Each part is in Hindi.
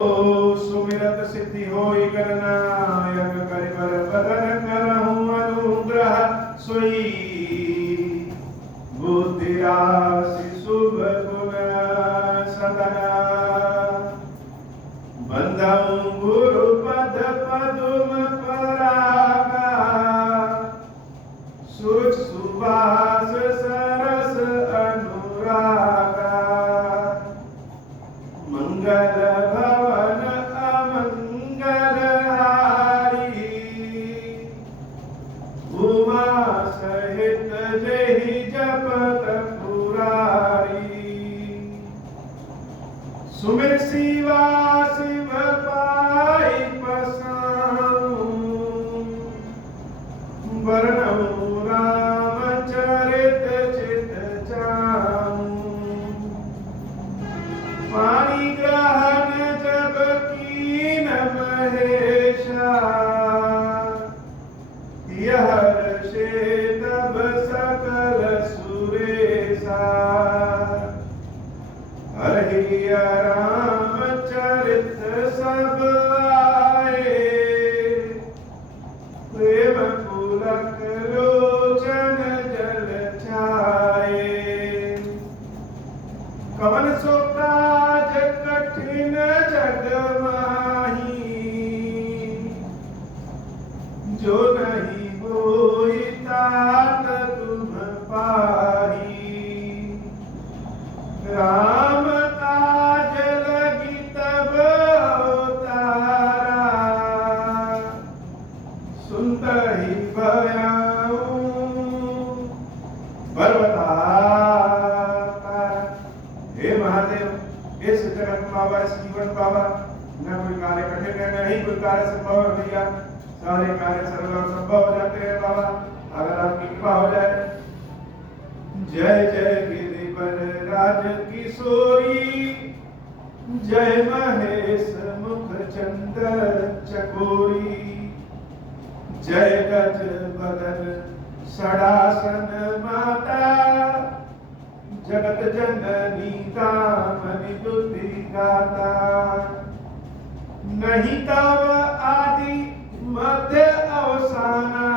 सुमिरत सिद्धि होई करना यज्ञ करिबर बदन करहूं अनुग्रह सोई बुद्धि राशि शुभ गुण सदना बंधं गुरु पद पदुम परागा सुच सुवास सरस अनुरागा मंगल भवन अमंगल हारी उमा सहित जहि जपत पुरारी सुमिर शिवा शिव पाई पसाऊं वर्णऊ रामचरित चित चाऊं पानी ग्रहण जब कीन महेशा यह से तब सकल सुरेशा हरि रामचरित सब आए प्रेम पुलक लोचन जल छाए कवन सो काज कठिन जग माही जो नहीं होई तात तुम पाही राम काज लगी तब अवतारा सुनत ही भयाऊं पर्वताकार। हे महादेव, इस जगत बाबा, इस जीवन बाबा, न कोई कार्य कठिन है, नहीं कोई कार्य संभव है भैया, सारे कार्य सरल और संभव हो जाते हैं बाबा, अगर आपकी कृपा हो जाए। जय जय गिरिवर राज किशोरी, जय महेश मुख चंद्र चकोरी, जय गज बदन षडासन माता, जगत जननी दामनि दुति गाता। नहीं तव आदि मध्य अवसाना,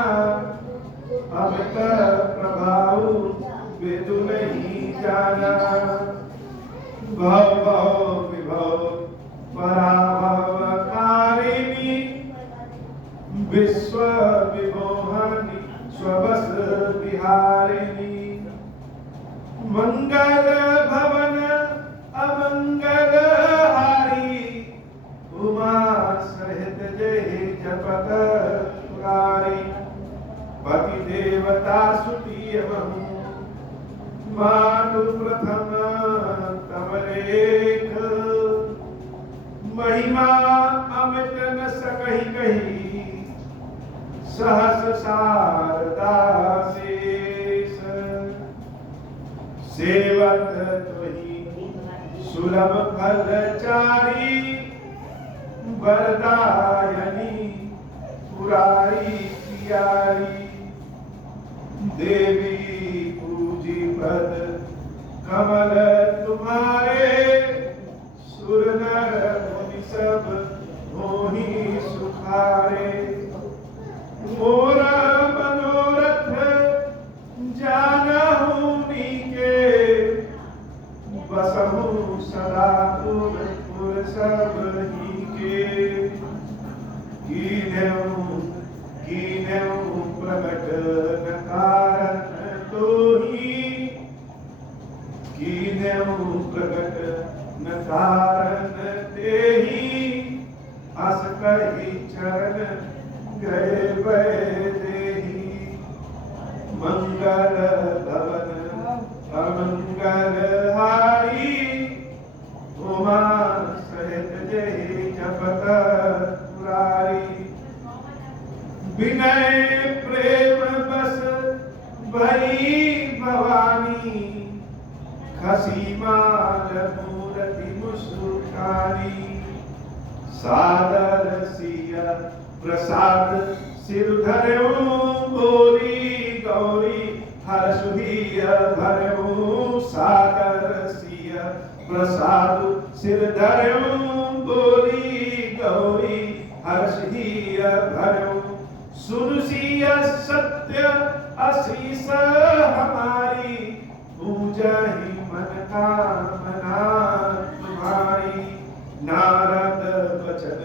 अब तक प्रभाव वेदु नहीं जाना। भव भव विभव पराभव कारिणी, विश्व विमोहनी स्वबस विहारिणी। मंगल भवन अमंगल हारी, उमा सहित जहि जपत पुरारी। पति देवता सुती एवं मातु प्रथम तव लेख, महिमा अमित न सकहि कही, सहस शारदा शेष। सेवक तुहि सुलभ फलचारी, वरदायनी पुरारी प्यारी। देवी पूजी पद कमल तुम्हारे, सुर नर मुनि सब मोहि सुखारे। मोरा मनोरथ जानहु नीके, बसहु सदा पुर सब ही के। कीन्हु प्रगट न कारण तोहि, कीन्हु प्रगट न कारण तेहि। अस कहि चरण गए देहि, मंगल भवन अमंगल हारी। उमा सहित जहि जपत पुरारी। विनय प्रेम बस भई भवानी, खसी माल मूरति मुस्कानी। सादर सिय प्रसाद सिर धरऊं, बोली गौरी हर सुहिय भरऊं। सादर सिय प्रसाद सिर धरऊं, बोली भरो सुन सिय सत्य असीस हमारी पूजा ही मन कामना तुम्हारी नारद वचन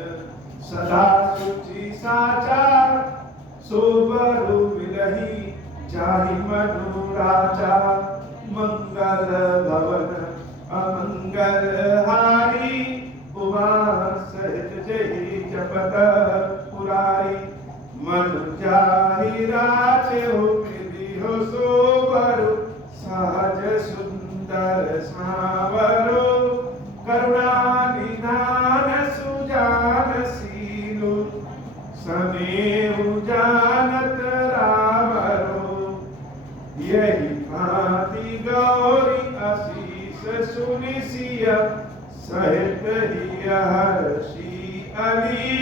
सदा सुचि साचा सोबरु मिलही चाहि मनोराजा मंगल भवन अमंगल हारी उमा सहित जय जपत पुरारी मन जाहि राचे हो कृति हो सोबरु सहज सुंदर सावरो करुणा निधान सुजान सीलु समेहु जानत रामरो यही भांति गौरी आशीष सुनि सिय सहित ही हर्षि अली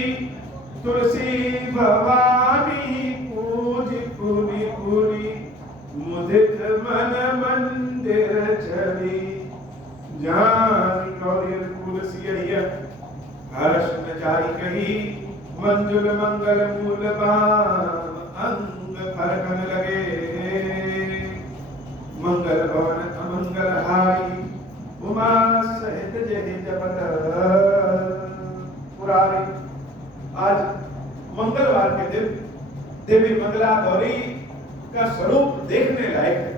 तुलसी भवानी पूज पुनि पुनि मुदित मन मंदिर चली जान गौरी तुलसी हर्ष न जाई कही मंजुल मंगल मूल बाम अंग फरकन लगे मंगल भवन अमंगल हारी उमा सहित जय जपत पुरारी। आज मंगलवार के दिन देवी मंगला गौरी का स्वरूप देखने लायक है।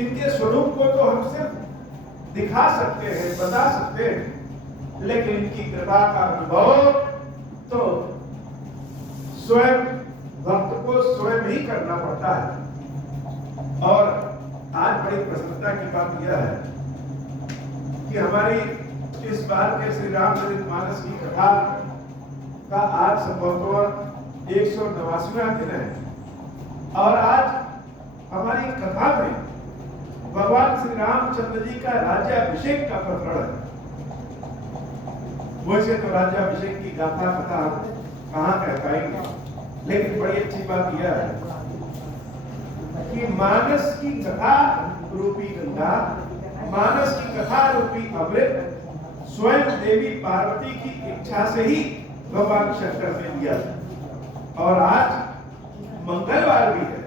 इनके स्वरूप को तो हम सिर्फ दिखा सकते हैं, बता सकते हैं, लेकिन इनकी कृपा का अनुभव तो स्वयं भक्त को स्वयं ही करना पड़ता है। और आज बड़ी प्रसन्नता की बात यह है कि हमारी इस बार के श्री रामचरितमानस की कथा का आज संभवतः 189वां दिन है और आज हमारी कथा में भगवान श्री रामचंद्र जी का राज्याभिषेक का प्रकरण है। वैसे तो राज्याभिषेक की गाथा कथा कहाँ कह पाएंगे, लेकिन बड़ी अच्छी बात यह है कि मानस की कथा रूपी गंगा, मानस की कथा रूपी अमृत स्वयं देवी पार्वती की इच्छा से ही भगवान शंकर ने दिया था। और आज मंगलवार भी है,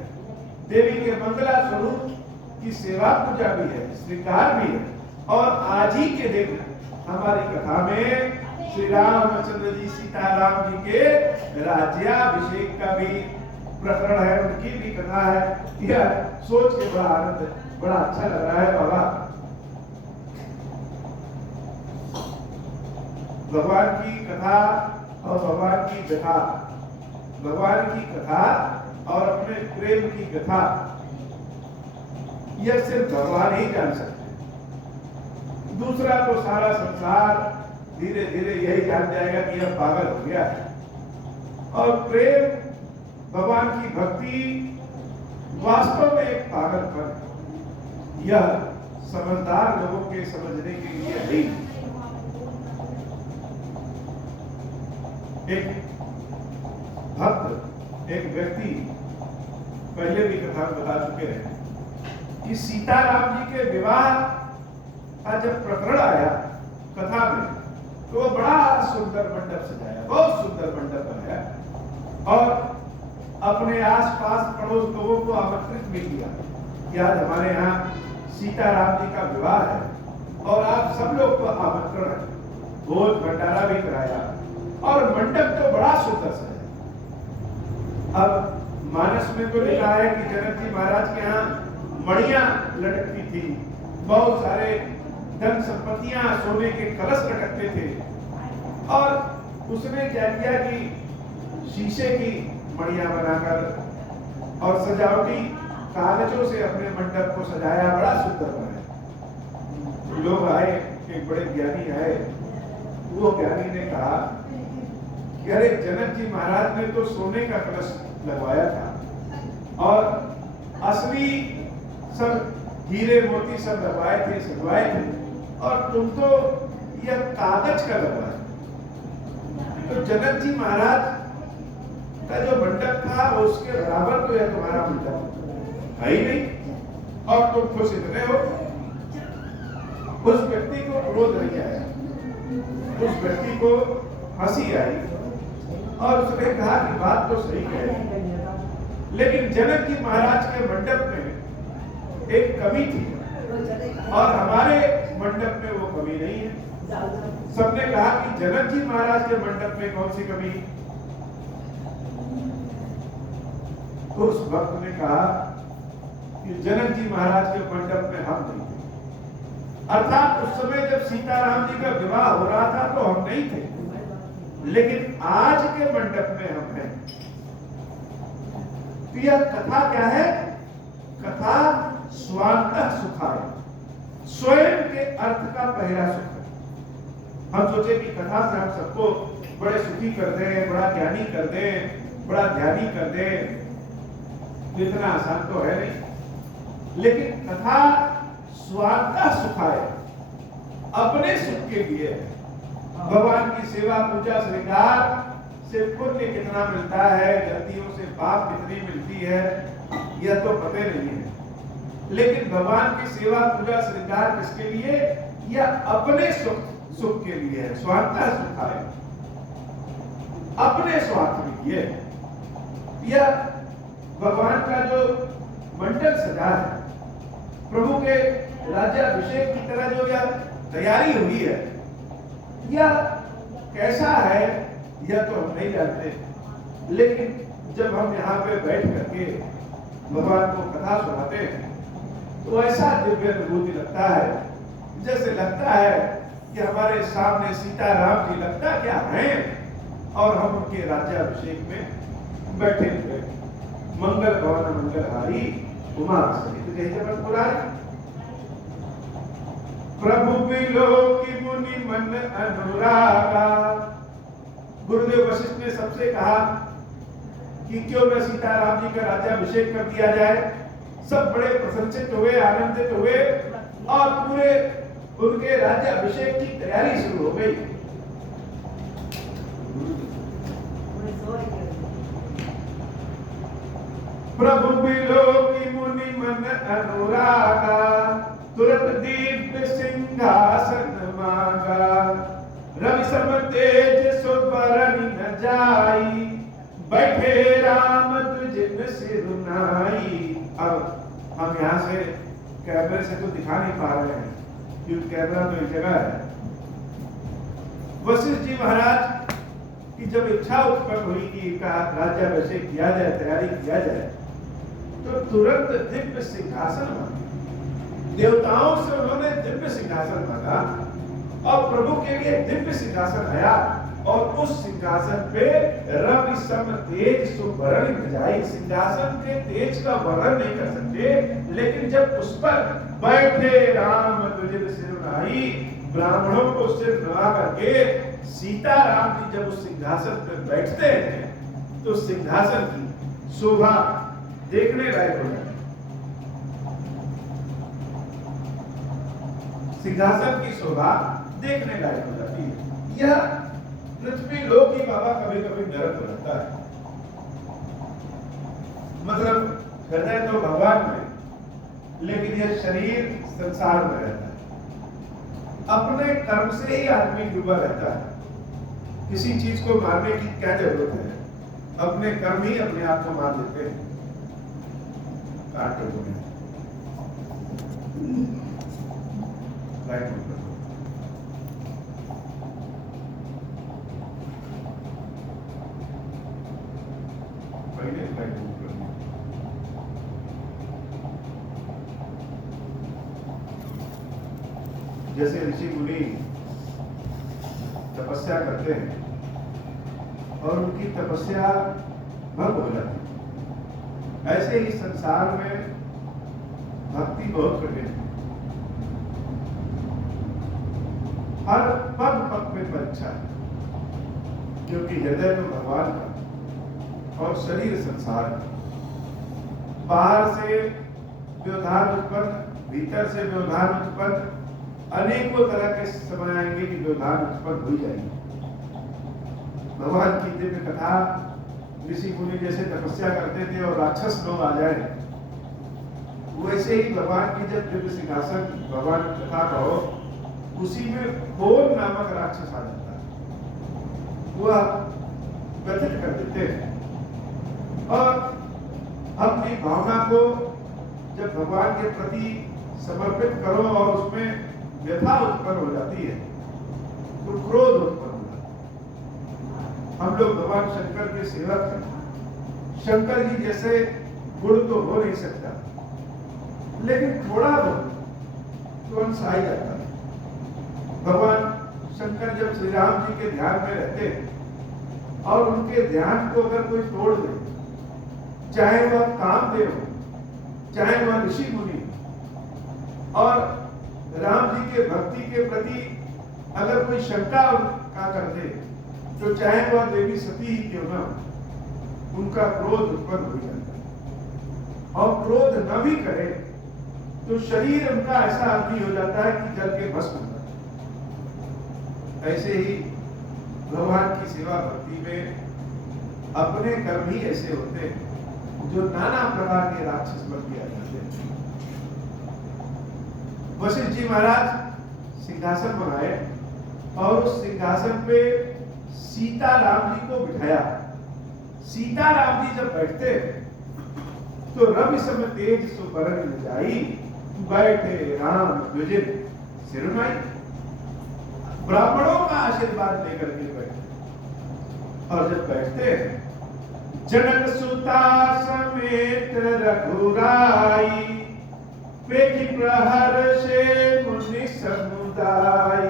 देवी के मंगला स्वरूप की सेवा पूजा भी है, श्रृंगार भी है। और आज ही के दिन हमारी कथा में श्री रामचंद्र जी सीताराम जी के राज्याभिषेक का भी प्रकरण है, उनकी भी कथा है। यह सोच के बड़ा आनंद, बड़ा अच्छा लग रहा है। बाबा भगवान की कथा और भगवान की व्यथा, भगवान की कथा और अपने प्रेम की कथा, यह सिर्फ भगवान ही जान सकते। दूसरा तो सारा संसार धीरे धीरे यही जान जाएगा कि यह पागल हो गया है। और प्रेम, भगवान की भक्ति वास्तव में एक पागलपन है। यह समझदार लोगों के समझने के लिए है। एक भक्त, एक व्यक्ति, पहले भी कथा बता चुके हैं कि सीताराम जी के विवाह का जब प्रकरण आया कथा में, तो वो बड़ा सुंदर मंडप सजाया, बहुत सुंदर मंडप बनाया और अपने आसपास पड़ोस लोगों को आमंत्रित भी किया कि आज हमारे यहाँ सीताराम जी का विवाह है और आप सब लोग को आमंत्रण है। भोज भंडारा भी कराया और मंडप तो बड़ा सुंदर सजाया। अब मानस में तो लिखा है कि जनक जी महाराज के यहाँ मणियां लटकती थी, बहुत सारे धन संपत्तियां, सोने के कलश लटकते थे। और उसने क्या किया कि शीशे की मणियां बनाकर और सजावटी कागजों से अपने मंडप को सजाया, बड़ा सुंदर बनाया। लोग आए, एक बड़े ज्ञानी आए, वो ज्ञानी ने कहा कि अरे जनक जी महाराज ने तो सोने का कलश लगवाया था और असली सब हीरे मोती सब लगवाए थे, सजवाए थे, और तुम तो यह कागज का लगवाया। तो जनक जी महाराज का जो मंडप था उसके बराबर तो यह तुम्हारा मंडप है ही नहीं, और तुम खुश इतने हो। उस व्यक्ति को क्रोध नहीं आया, उस व्यक्ति को हंसी आई और उसने कहा कि बात तो सही कह रहे हैं, लेकिन जनक जी महाराज के मंडप में एक कमी थी और हमारे मंडप में वो कमी नहीं है। सबने कहा कि जनक जी महाराज के मंडप में कौन सी कमी? तो उस भक्त ने कहा कि जनक जी महाराज के मंडप में हम नहीं थे। अर्थात उस समय जब सीताराम जी का विवाह हो रहा था तो हम नहीं थे, लेकिन आज के मंडप में हम हैं। तो यह कथा क्या है? कथा स्वांतः सुखाय, स्वयं के अर्थ का पहला सुख है। हम सोचे कि कथा से हम सबको बड़े सुखी कर दें, बड़ा ज्ञानी कर दें, बड़ा ध्यानी कर दें, इतना आसान तो है नहीं। लेकिन कथा स्वांतः सुखाय, अपने सुख के लिए। भगवान की सेवा पूजा श्रृंगार से पुण्य कितना मिलता है, गलतियों से पाप कितनी मिलती है, यह तो पता नहीं है। लेकिन भगवान की सेवा पूजा श्रृंगार किसके लिए? यह अपने सुख के लिए है। स्वांतः सुखाय, अपने स्वार्थ के लिए। यह भगवान का जो मंडल सजा है, प्रभु के राज्याभिषेक की तरह जो यह तैयारी हुई है, यह कैसा है यह तो हम नहीं जानते। लेकिन जब हम यहाँ पे बैठ करके भगवान को कथा सुनाते हैं तो ऐसा दिव्य अनुभूति लगता है, जैसे लगता है कि हमारे सामने सीताराम जी लगता क्या हैं और हम उनके राज्याभिषेक में बैठे हुए। मंगल भवन मंगलहारी उमा सहित जय जगत पुरारी, प्रभु बिलो की मुनि मन अनुरागा। गुरुदेव वशिष्ठ ने सबसे कहा कि क्यों न सीताराम जी का राज्याभिषेक कर दिया जाए। सब बड़े प्रसन्नचित्त हुए, आनंदित हुए और पूरे उनके राज्याभिषेक की तैयारी शुरू हो गई। प्रभु बिलो की मुनि मन अनुरागा, तुरंत दिव्य सिंहासन मांगा। रवि सम तेज सो बरनि न जाई, बैठे राम तुझिन सिरुनाई। अब हम यहाँ से कैमरे से तो दिखा नहीं पा रहे हैं क्योंकि कैमरा तो एक जगह है। वशिष्ठ जी महाराज की जब इच्छा उत्पन्न हुई कि इनका राज्याभिषेक किया जाए, तैयारी किया जाए, तो तुरंत दिव्य सिंहासन मांगा। देवताओं से उन्होंने दिव्य सिंहासन मांगा और प्रभु के लिए दिव्य सिंहासन आया और उस सिंहासन पे रवि सम तेज सुवर्ण बजाई। सिंहासन के तेज का वर्णन नहीं कर सकते, लेकिन जब उस पर बैठे राम तुझिन सिरुनाई, ब्राह्मणों को सिर नवा करके सीताराम जी जब उस सिंहासन पर बैठते हैं तो सिंहासन की शोभा देखने लायक हो जाती है। सिंहासन की शोभा देखने लायक हो जाती है। यह पृथ्वी लोक ही बाबा कभी कभी नरक रहता है। मतलब हृदय तो भगवान में, लेकिन यह शरीर संसार में रहता है। अपने कर्म से ही आदमी डूबा रहता है। किसी चीज को मारने की क्या जरूरत है? अपने कर्म ही अपने आप को मार देते हैं। काटो जैसे ऋषि मुनि तपस्या करते हैं और उनकी तपस्या भंग हो जाती है, ऐसे ही संसार में भक्ति बहुत कठिन है। हर पग पग में परीक्षा है, क्योंकि हृदय तो भगवान का और शरीर संसार का। बाहर से व्यवधान उत्पन्न, भीतर से व्यवधान उत्पन्न, अनेकों तरह के समय आएंगे कि व्यवधान उत्पन्न हो जाएंगे। भगवान की दिव्य कथा, ऋषि मुनि जैसे तपस्या करते थे और राक्षस लोग आ जाए, वैसे ही भगवान की जब दिव्य सिंहासन भगवान की कथा कहो, उसी में खोल नामक राक्षस आ जाता है। वह व्यथित कर देते हैं। और अपनी भावना को जब भगवान के प्रति समर्पित करो और उसमें व्यथा उत्पन्न हो जाती है तो क्रोध उत्पन्न होता है। हम लोग भगवान शंकर के सेवक हैं, शंकर जी जैसे गुण तो हो नहीं सकता, लेकिन थोड़ा बहुत तो अंश आ ही जाता है। भगवान शंकर जब श्री राम जी के ध्यान में रहते हैं और उनके ध्यान को अगर कोई तोड़ दे, चाहे वह कामदेव हो, चाहे वह ऋषि मुनि, और राम जी के भक्ति के प्रति अगर कोई शंका का कर दे, तो चाहे वह देवी सती ही क्यों ना, उनका क्रोध उत्पन्न हो जाता है। और क्रोध न भी करे तो शरीर उनका ऐसा आदि हो जाता है कि जल के भस्म हो जाता है। ऐसे ही भगवान की सेवा भक्ति में अपने कर्म ही ऐसे होते हैं जो नाना प्रकार के राक्षस बन के आ जाते हैं। वशिष्ठ जी महाराज सिंहासन बनाए और उस सिंहासन पे सीता राम जी को बिठाया। सीता राम जी जब बैठते तो रवि सम तेज सुबरन जाई, बैठे राम द्विजित सिरनाई। ब्राह्मणों का आशीर्वाद लेकर के बैठे, और जब बैठते हैं जनक सुता समेत रघुराई, पेखी प्रहर से मुनि समुदाय।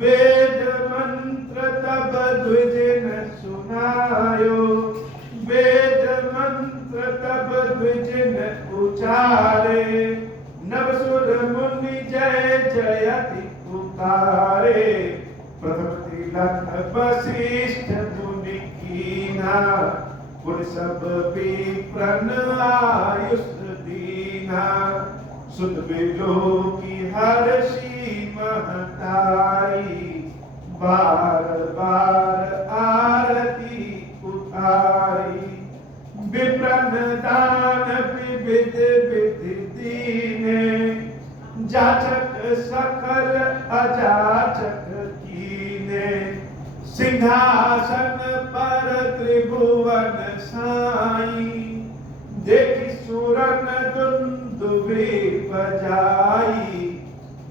वेद मंत्र तब द्विज न सुनायो, वेद मंत्र तब द्विज न उचारे। नव सुर मुनि जय जयति पुकारे, प्रथम तिलक वशिष्ठ मुनि कीना। पुर सब विप्रन आयुष दीना, सुत बिलो की हर्षि महताई। बार बार आरती उतारी, विप्रन दान विविध विधि दीने। जाचक सकल अजाचक कीने, सिंहासन पर त्रिभुवन साई। देखी सुरन दुंदुभि बजाई,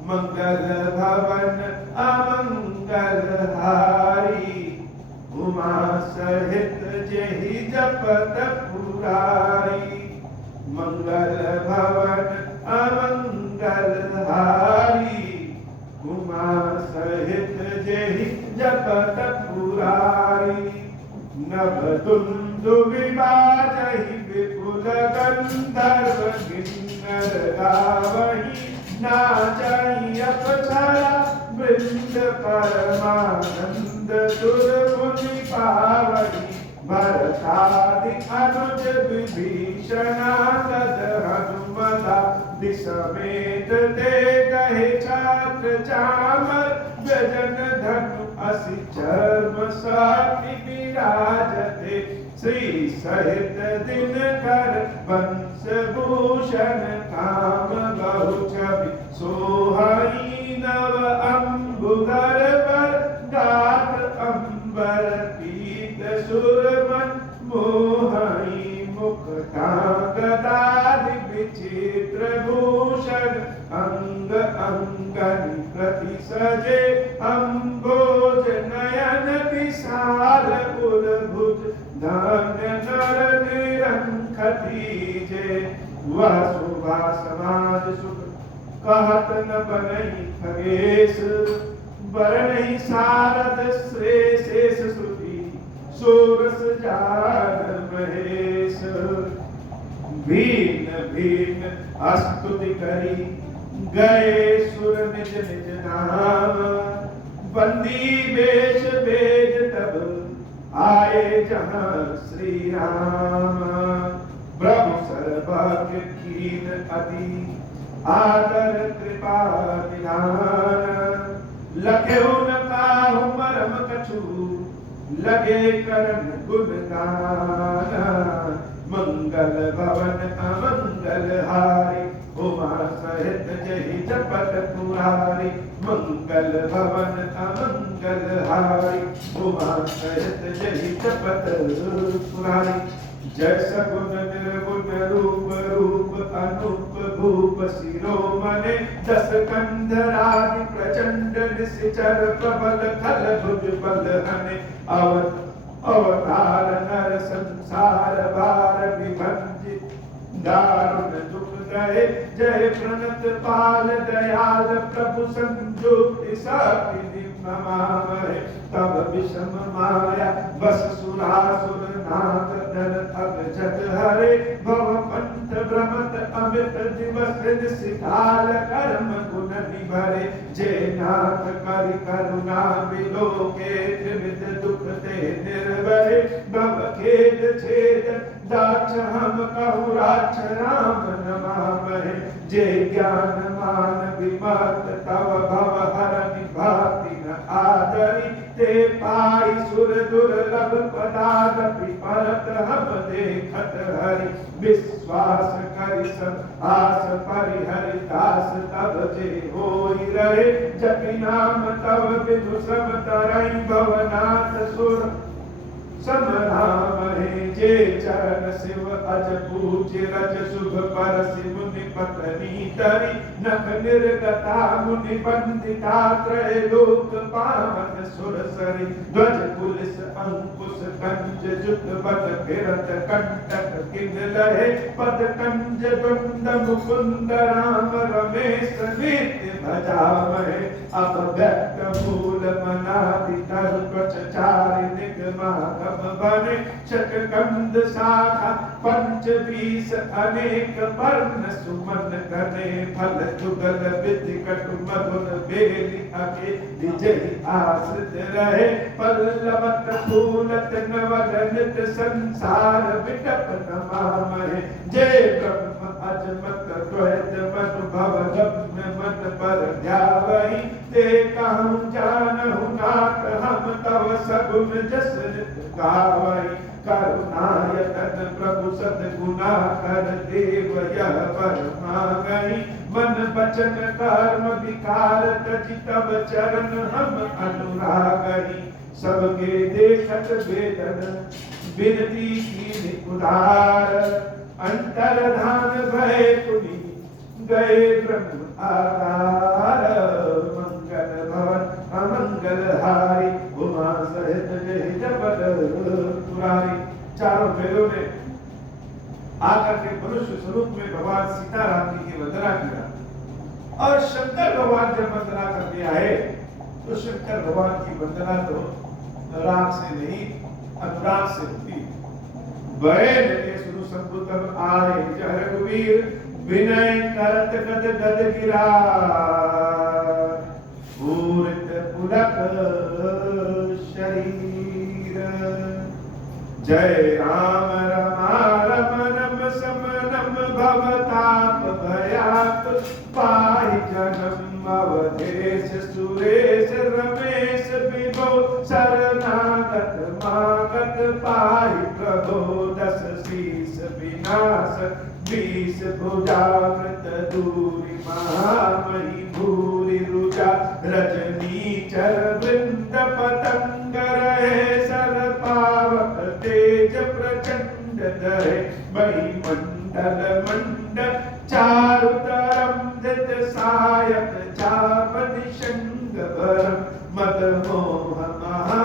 मंगल भवन अमंगल हारी। उमा सहित जेहि जपत पुरारी, मंगल भवन अमंगल हारी। उमा सहित जेहि जपत पुरारी। नभ दुंदुभि बाजहि विपुल गंधर्व किन्नर गावहि। नाचहि अप्सरा वृंद परमानंद, सुर मुनि पावहि। भरतादि अनुज विभीषणा तद हनुमता। दिसमेत ते गहे छात्र चामर, व्यजन धनु असि चर्म साटि विराजते। श्री सहित दिनकर वंश भूषण, काम बहु छवि सोहाई। नव अंबुधर वर गात अंबर, पीत सुरमन मोहई। मुक्ता गदाधि विचित्र भूषण, अंग अंगनि प्रति सजे। अम्बोज नयन विशाल उर्भुज, धन्य नर निरंख दीजे। वह शोभा समाज सुख, कहत न बनई खगेश। बरनहि सारद शेष श्रुति, सोरस जान महेश। भीन भीन स्तुति करी, गए सुर निज निज नाम। बंदी वेश वेद तब, आए जहाँ श्री राम। प्रभु सर्वज्ञ कीन अति, आदर कृपा निधान। लखेउ न काहु मरम कछु, लगे करन गुणगान। मंगल भवन अमंगल हारी, उमा सहित जहि जपत पुरारी मंगल भवन अमंगल हारी उमा सहित जहि जपत पुरारी जय सगुन निर्गुण रूप रूप अनूप भूप शिरोमणि दस कंधरादि प्रचंड निश्चर प्रबल खल भुज बल हने अवतार नर संसार भार विभंजित दारुण दुख गए जय प्रणत पाल दयाल प्रभु संजुक्ति सापि नमामहे तब विषम माया बस सुरासुर नाथ दल अगजत हरे भव पंथ भ्रमत अमित दिवस निशिकाल कर्म गुण निभरे जय नाथ करि करुणा विलोके त्रिविध दुख ते निर्भरे भव खेद छेद दाक्ष हम कहु राक्ष राम नमामहे जय ज्ञान मान विमत तव भव हरनि भाति न आदरि ते पाई सुर दुर्लभ पदादपि परत हम देखत हरि विश्वास करि सब आस परिहरि दास तब जे होई रहे जपि नाम तव बिनु सब तरई भवनाथ सुर समरामहे जे चरण शिव अज पूज्य रज शुभ परसि मुनि पत्नी तरि नख निर्गता मुनि वंदिता त्रय लोक पावन सुर सरि ध्वज कुलिस अंकुश कंज जुत बद फिरत कंटक किन लहे पद कंज द्वंद मुकुंद राम रमेश नित्य भजामहे अब व्यक्त मूल मनादि तर्क चारि निगमा बने शककंद शाखा पंच बीस अनेक वर्ण सुमन गणे फल जुगल विधि कटु मधुर बेली अके विजयी आश्रित रहे पल्लवत फूलत नवल नित संसार विटप नमामहे जय ब्रह्म अजमत द्वैत मनु भव लग्न मन पर ध्यावहि ते कहूँ जानहु नाथ हम तव सगुन जस गावहि करुणायतन प्रभु सद्गुणा कर देव यह परमागहि मन वचन कर्म विकार तजि तब चरण हम अनुरागहि सबके देखत वेदन विनती की उदार अंतर्धान भय पुनि गए ब्रह्म आधार मंगल भवन अमंगल हारी उमा सहित जय जपत पुरारी। चारों वेदों ने आकर के मनुष्य स्वरूप में भगवान सीताराम जी की वंदना किया और शंकर भगवान जब वंदना करने आए तो शंकर भगवान की वंदना तो राग से नहीं अनुराग से होती। बैल के सुनु संपुतम आए जय रघुवीर विनय करत गद गद गिरा पूरित पुलक शरीर जय राम रम रम समनम भवताप भयात पाहि जन्म अवधेश सुरेश रमेश विभो शरणागत मागत पाहि प्रभो दस शीस विनाश बीस भुजावृत दूरी महामही भूरि रुजा रजनी चर वृंद पतंग रहे सर पावक तेज प्रचंड दहे बही मंडल मंडल चारु तरम धृत सायक चापनि शंग भरम मद मोह महा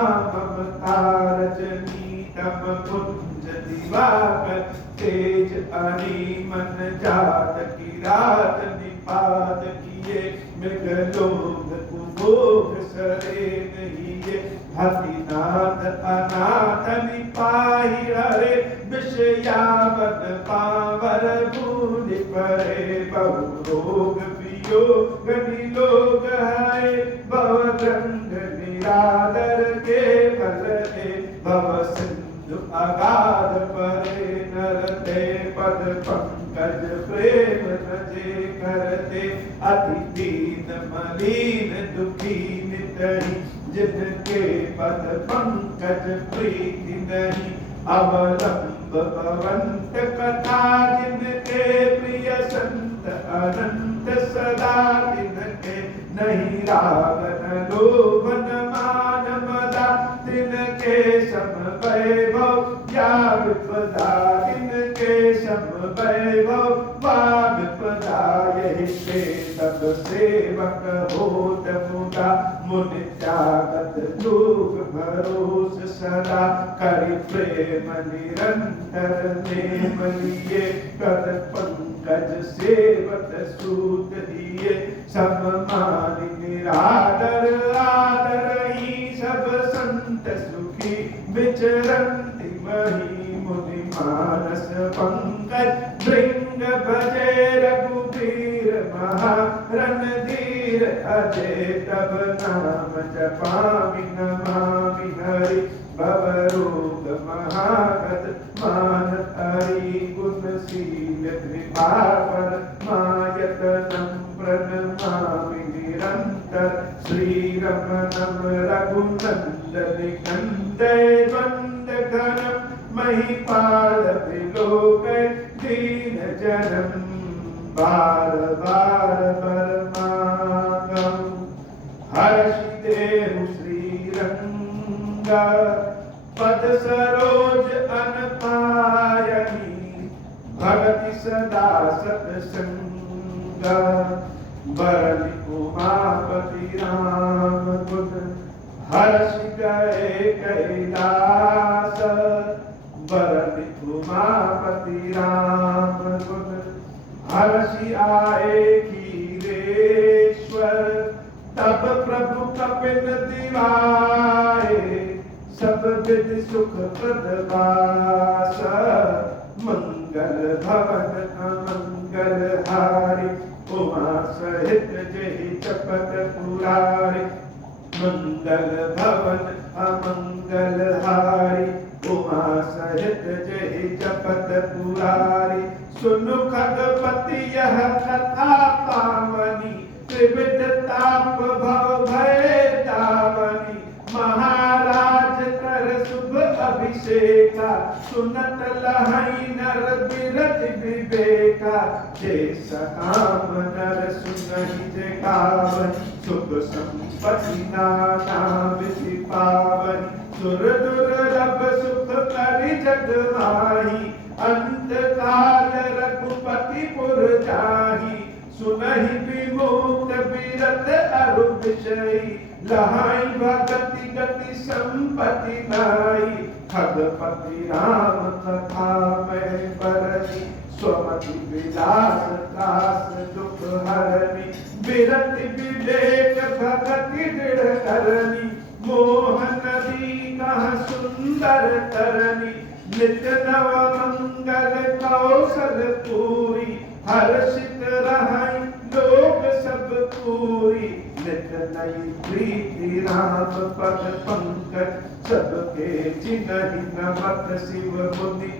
रजनी तम कुंज दिवाकर तेज अनी मन जात की रात निपात किए मृगलोक कुभोग सरे नहीं ये हतिनाथ अनाथ निपाही हरे विषयावत पावर भूल परे बहु रोग वियोग निलोग है भवरंग निरादर के फलते भव सिंधु अगाध परे नरते पद पंकज प्रेम रजे करते अति दीन मलीन दुखी नितहि जिनके पद पंकज प्रीति नहीं अवलंब भवंत कथा जिनके प्रिय संत अनंत अनंत सदा तिनके नहीं राग न लोभ न मान मदा तिनके सम वैभव या विपदा तिनके सम वैभव वा विपदा यही से तब सेवक होत मुदा मुनि त्यागत लोक भरोस सदा करि प्रेम निरंतर नेम लिए कर पंकज सेवत सूत दिए सब मानि निरादर आदर ही सब संत सुखी विचरंति मही मुनि मानस पंकज भृंग भजे रघुबीर महा रणधीर अजय तब नाम जपामि नमामि हरि भवरोग महागत मानत हरि गुणशील कृपापर मायतनं प्रणमामि निरंतर श्रीरमणं रघुनंदन कंदय वंद घनम महिपाल विलोक दीन जनम बार बार बरमागम हर्षि देहु श्रीरंगा पद सरोज अनपायनी भगति सदा सतसंगा बरनि उमापति राम गुण हर्षि गए कैलास बरनि उमापति राम गुण हर्षि आए खीरेश्वर तब प्रभु कपिन दिवाए सब विध सुख प्रदवास मंगल भवन अमंगल हारी उमा सहित जहि चपत पुरारी मंगल भवन अमंगल हारी उमा सहित जहि चपत पुरारी सुनु खगपति यह कथा पावनी त्रिविध ताप भव भय दावनी महाराज कर शुभ अभिषेका सुनत लहई नर बिरज विवेका जे सकाम नर सुनहि जे गावनि सुख संपत्ति नाना विधि पावनि सुर दुर्लभ सुख करि जग माही अंत काल रघुपति पुर जाही सुनहि विमुक्त बिरत अरु विषयी लहाई भगति गति संपत्ति नाई खगपति राम कथा में बरनी स्वमति विलास दास दुख हरनी बिरति विवेक भगति दृढ़ करनी मोहन नदी कह सुंदर तरनी नित नव मंगल कौशल पूरी हर्षित रहै लोक सब पूरी नित नई प्रीति राम पद पंकज सबके जिनहि नमत शिव मुनि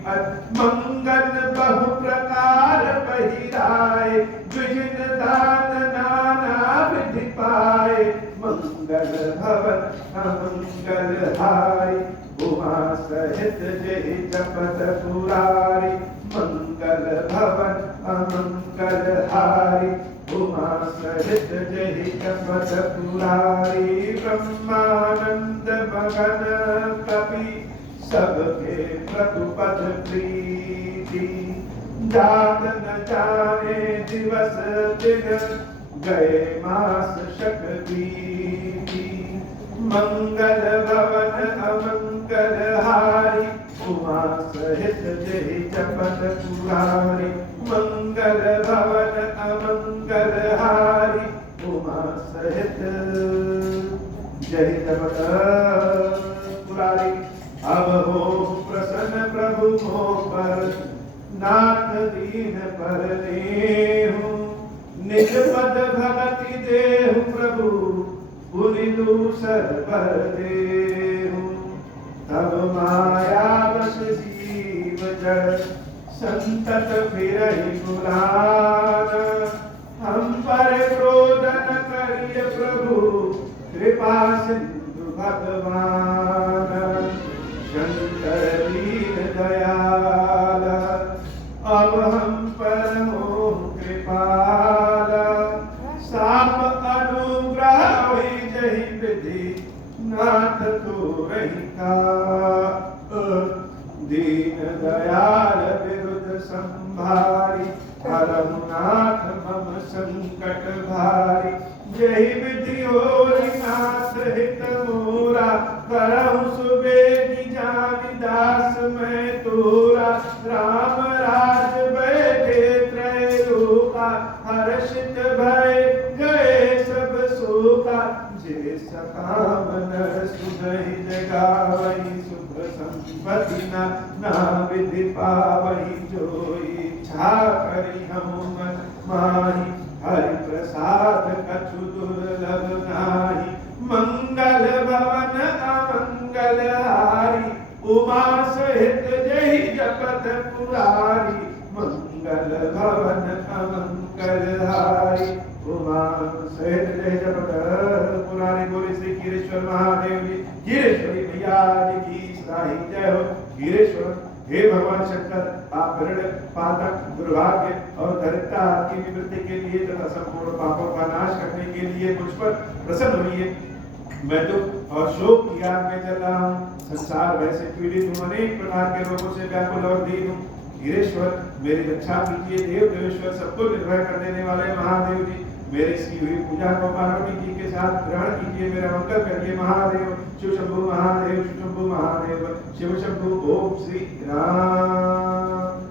मंगल बहु प्रकार बहिराए विजिन दान नाना विधि पाए मंगल भवन अमंगल हारी उमा सहित जय जपत पुरारी मंगल भवन अमंगल हारी उमा सहित जय जपत पुरारी ब्रह्मानंद मगन कवि सबके प्रभुपद प्रीति जात न जाने दिवस दिन गए मास शक्ति मंगल भवन अमंगल हारी उमा सहित जय जपत पुरारी मंगल भवन अमंगल हारी उमा सहित जय जपत पुरारी अब हो प्रसन्न प्रभु मोह पर नाथ दीन पर देहु निज पद भगति देहु प्रभु पुनि दूसर बर देहु तब माया बस जीव जड़ संतत फिरहि पुराण हम पर क्रोध न करिय प्रभु कृपा सिंधु भगवान शंकर दीन दयाल अब हम पर हो कृपा दीन दयाल विरुद्ध संभारी, हरहु नाथ मम संकट भारी। जय विधि होरि नाथ हित मोरा, करहु सुबेदि जानि दास मैं तोरा। राम राज बैठे त्रैलोका, हर्षित भय गए सब शोका। जे सकाम नर सुनहि जगावहि, सुख संपत्ति ना विधि पावहि। जो इच्छा करि हमुँ मन माहि, हरि प्रसाद कछु दुर्लभ नाही। मंगल भवन अमंगल हारी, उमा सहित जहि जपत पुरारी। मंगल भवन अमंगल हारी, उमा सहित जहि जपत पुरारी। बोले श्री गिरीश्वर महादेव जी, गिरीश्वरी मैया जी की सदाई जय हो। गिरीश्वर हे भगवान शंकर, आप ऋण पातक दुर्भाग्य और दरिद्रता की निवृत्ति के लिए तथा संपूर्ण पापों का नाश करने के लिए मुझ पर प्रसन्न हुई। मैं दुख और शोक की आग में जल रहा हूँ, संसार वैसे पीड़ित हूँ, अनेक प्रकार के रोगों से व्याकुल और दीन हूँ। गिरीश्वर मेरी रक्षा कीजिए। देव देवेश्वर सबको निर्भय कर देने वाले महादेव जी, मेरी की हुई पूजा को पार्वती जी के साथ ग्रहण कीजिए, मेरा मंगल करिए महादेव। शिव शंभु महादेव, शिव शंभु महादेव, शिव शंभु। ओम श्री राम।